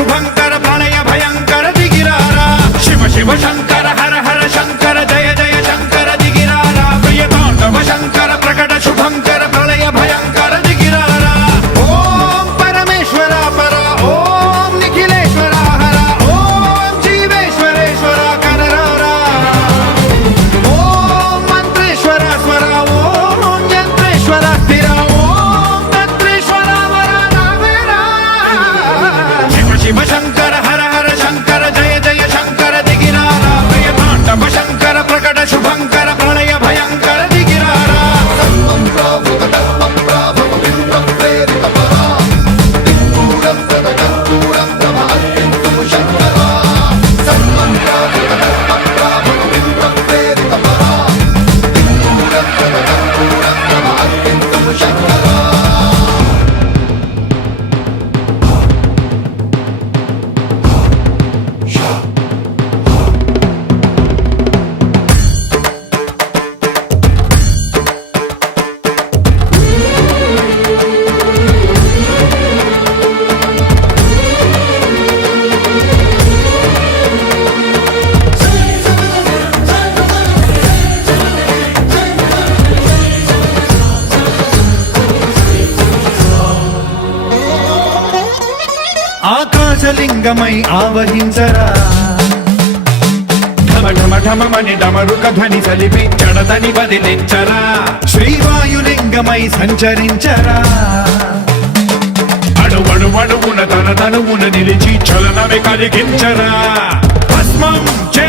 శుభంకర ప్రళయ భయంకర దిగిరారా శివ శివ శంకర హర హర శంకర జయ జయ శంకర దిగిరారా ప్రియతాండవ శంకర ప్రకట శుభంకర ప్రళయ భయంకర దిగిరారా ఓం పరమేశ్వర పర ఓం నిఖిలేశ్వర హర ఓం జీవేశ్వరేశ్వర కరరారా ఓం మంత్రేశ్వర స్వర ఓం యంత్రేశ్వర స్థిర ఓం తంత్రేశ్వర వర నావేరా శివ శివ శంకర హర హర శంకర జయ జయ శంకర దిగిరారా ప్రియతాండవ శంకర ప్రకట శుభంకర ప్రళయ భయంకర దిగిరారా ఆకాశలింగమై ఆవహించరా ఢమ ఢమ ఢమమని డమరుక ధ్వని సలిపి జడదని వదిలించరా శ్రీవాయులింగమై సంచరించరా అణువణువున తన తనువున నిలిచి చలనమే కలిగించరా భస్మం చే